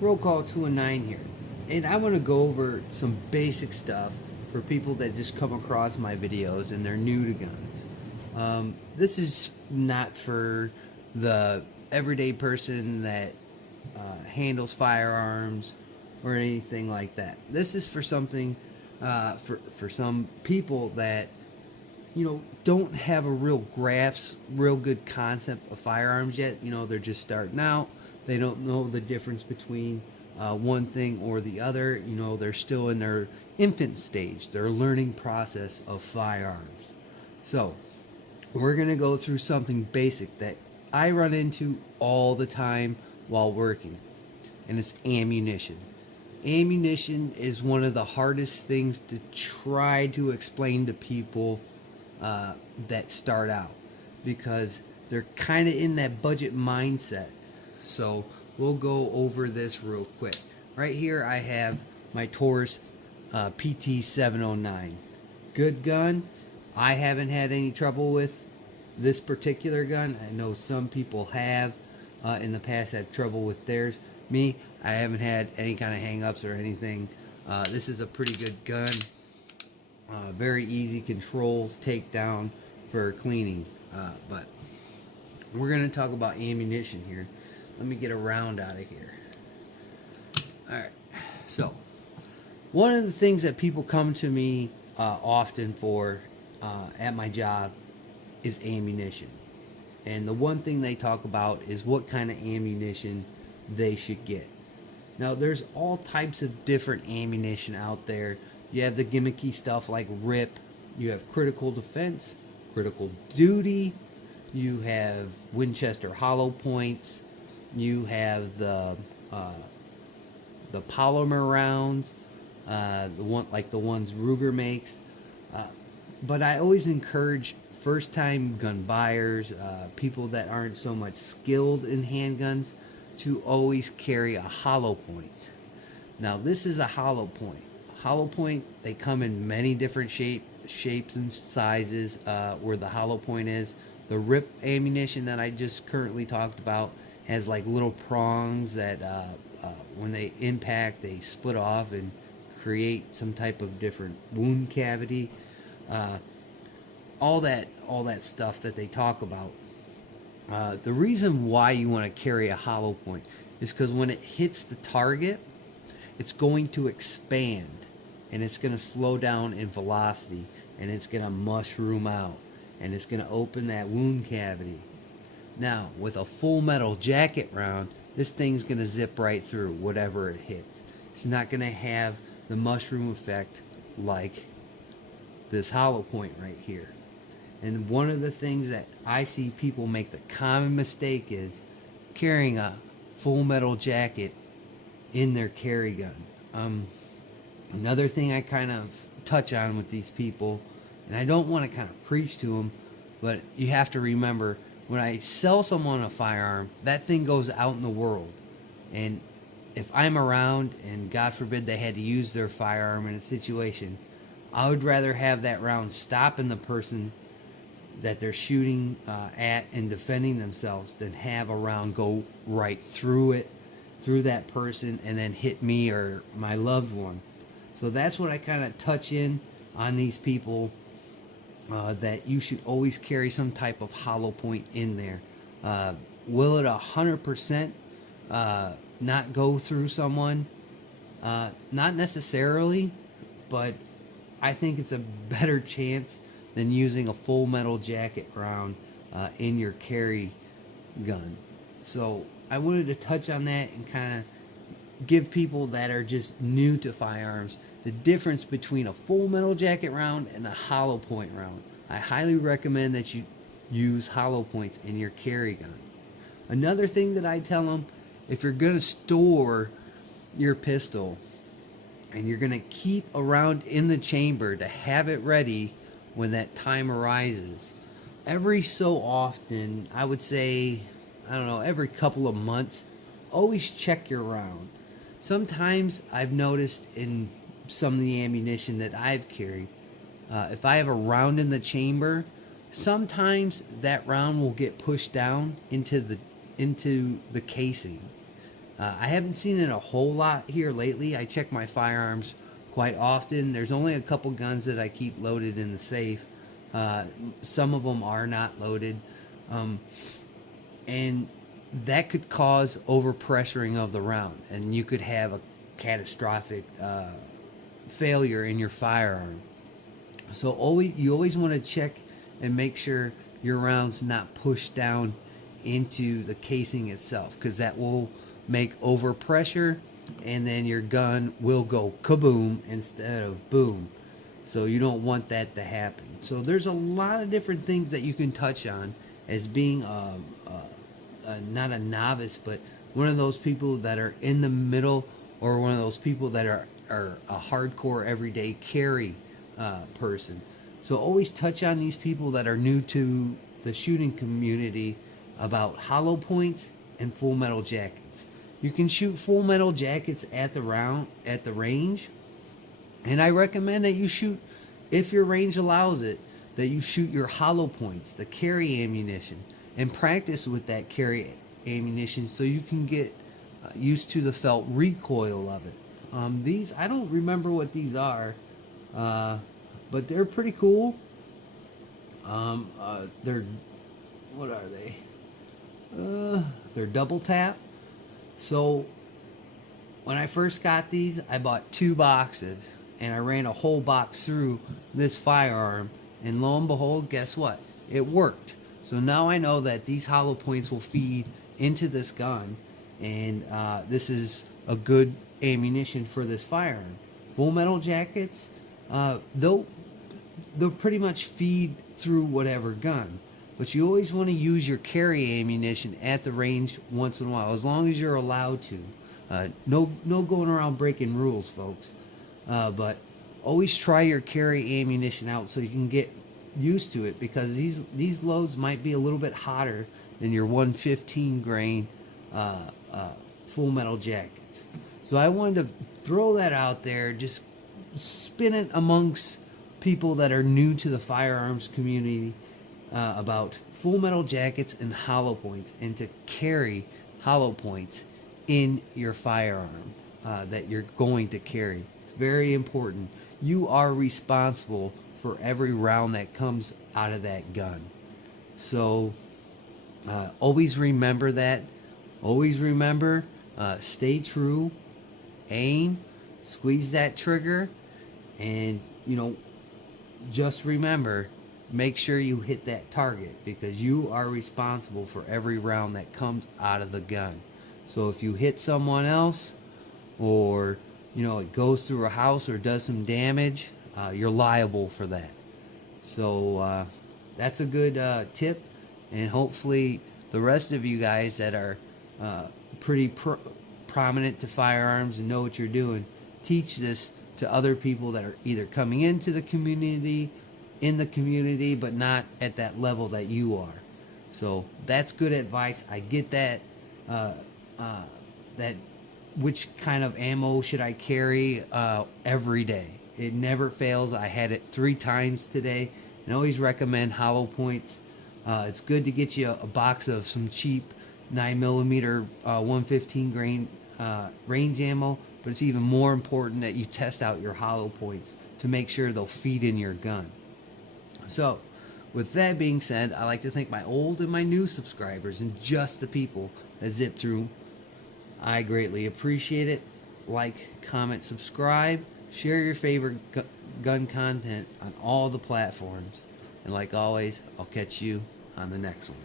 Roll call 219 here, and I want to go over some basic stuff for people that just come across my videos and they're new to guns. This is not for the everyday person that handles firearms or anything like that. This is for something for some people that don't have a real grasp, real good concept of firearms yet. They're just starting out. They don't know the difference between one thing or the other. They're still in their infant stage, their learning process of firearms. So we're going to go through something basic that I run into all the time while working, and it's ammunition. Ammunition is one of the hardest things to try to explain to people that start out, because they're kind of in that budget mindset. So we'll go over this real quick. Right here I have my Taurus PT 709. Good gun. I haven't had any trouble with this particular gun. I know some people have in the past had trouble with theirs. Me, I haven't had any kind of hang-ups or anything. This is a pretty good gun. Very easy controls, takedown for cleaning. But we're going to talk about ammunition here. Let me get a round out of here. Alright, so one of the things that people come to me often for at my job is ammunition. And the one thing they talk about is what kind of ammunition they should get. Now, there's all types of different ammunition out there. You have the gimmicky stuff like RIP. You have critical defense, critical duty. You have Winchester hollow points. You have the polymer rounds, the ones Ruger makes. But I always encourage first-time gun buyers, people that aren't so much skilled in handguns, to always carry a hollow point. Now, this is a hollow point. Hollow point, they come in many different shapes and sizes where the hollow point is. The RIP ammunition that I just currently talked about has like little prongs that when they impact, they split off and create some type of different wound cavity. All that stuff that they talk about. The reason why you want to carry a hollow point is because when it hits the target, it's going to expand, and it's going to slow down in velocity, and it's going to mushroom out, and it's going to open that wound cavity. Now, with a full metal jacket round, this thing's going to zip right through whatever it hits. It's not going to have the mushroom effect like this hollow point right here. And one of the things that I see people make the common mistake is carrying a full metal jacket in their carry gun. Another thing I kind of touch on with these people, and I don't want to kind of preach to them, but you have to remember, when I sell someone a firearm, that thing goes out in the world. And if I'm around and God forbid they had to use their firearm in a situation, I would rather have that round stop in the person that they're shooting at and defending themselves than have a round go right through that person, and then hit me or my loved one. So that's what I kind of touch in on these people, that you should always carry some type of hollow point in there. Will it 100% not go through someone? Not necessarily, but I think it's a better chance than using a full metal jacket round in your carry gun. So I wanted to touch on that and kind of give people that are just new to firearms the difference between a full metal jacket round and a hollow point round. I highly recommend that you use hollow points in your carry gun. Another thing that I tell them, if you're going to store your pistol and you're going to keep a round in the chamber to have it ready when that time arises, every so often, I would say, I don't know, every couple of months, always check your round. Sometimes I've noticed in some of the ammunition that I've carried, if I have a round in the chamber, sometimes that round will get pushed down into the casing. I haven't seen it a whole lot here lately. I check my firearms quite often. There's only a couple guns that I keep loaded in the safe. Uh, some of them are not loaded, um, and that could cause overpressuring of the round, and you could have a catastrophic failure in your firearm. So you always want to check and make sure your rounds not pushed down into the casing itself, because that will make overpressure, and then your gun will go kaboom instead of boom. So you don't want that to happen. So there's a lot of different things that you can touch on as being not a novice, but one of those people that are in the middle, or one of those people that are a hardcore everyday carry person. So always touch on these people that are new to the shooting community about hollow points and full metal jackets. You can shoot full metal jackets at the range, and I recommend that you shoot, if your range allows it, that you shoot your hollow points, the carry ammunition, and practice with that carry ammunition so you can get used to the felt recoil of it. These, I don't remember what these are, but they're pretty cool. They're, what are they? They're double tap. So when I first got these, I bought 2 boxes, and I ran a whole box through this firearm, and lo and behold, guess what? It worked. So now I know that these hollow points will feed into this gun, and this is a good ammunition for this firearm. Full metal jackets, they'll pretty much feed through whatever gun, but you always want to use your carry ammunition at the range once in a while, as long as you're allowed to. No going around breaking rules, folks. But always try your carry ammunition out so you can get used to it, because these loads might be a little bit hotter than your 115 grain full metal jackets. So I wanted to throw that out there, just spin it amongst people that are new to the firearms community about full metal jackets and hollow points, and to carry hollow points in your firearm that you're going to carry. It's very important. You are responsible for every round that comes out of that gun. So always remember that. Always remember, stay true, aim, squeeze that trigger, and just remember, make sure you hit that target, because you are responsible for every round that comes out of the gun. So if you hit someone else, or it goes through a house or does some damage, you're liable for that. So that's a good tip, and hopefully the rest of you guys that are pretty prominent to firearms and know what you're doing, teach this to other people that are either coming into the community, but not at that level that you are. So that's good advice. I get that. That which kind of ammo should I carry every day? It never fails. I had it 3 times today, and I always recommend hollow points. It's good to get you a box of some cheap 9mm 115 grain range ammo, but it's even more important that you test out your hollow points to make sure they'll feed in your gun. So with that being said, I like to thank my old and my new subscribers, and just the people that zip through. I greatly appreciate it. Like, comment, subscribe, share your favorite gun content on all the platforms, and like always, I'll catch you on the next one.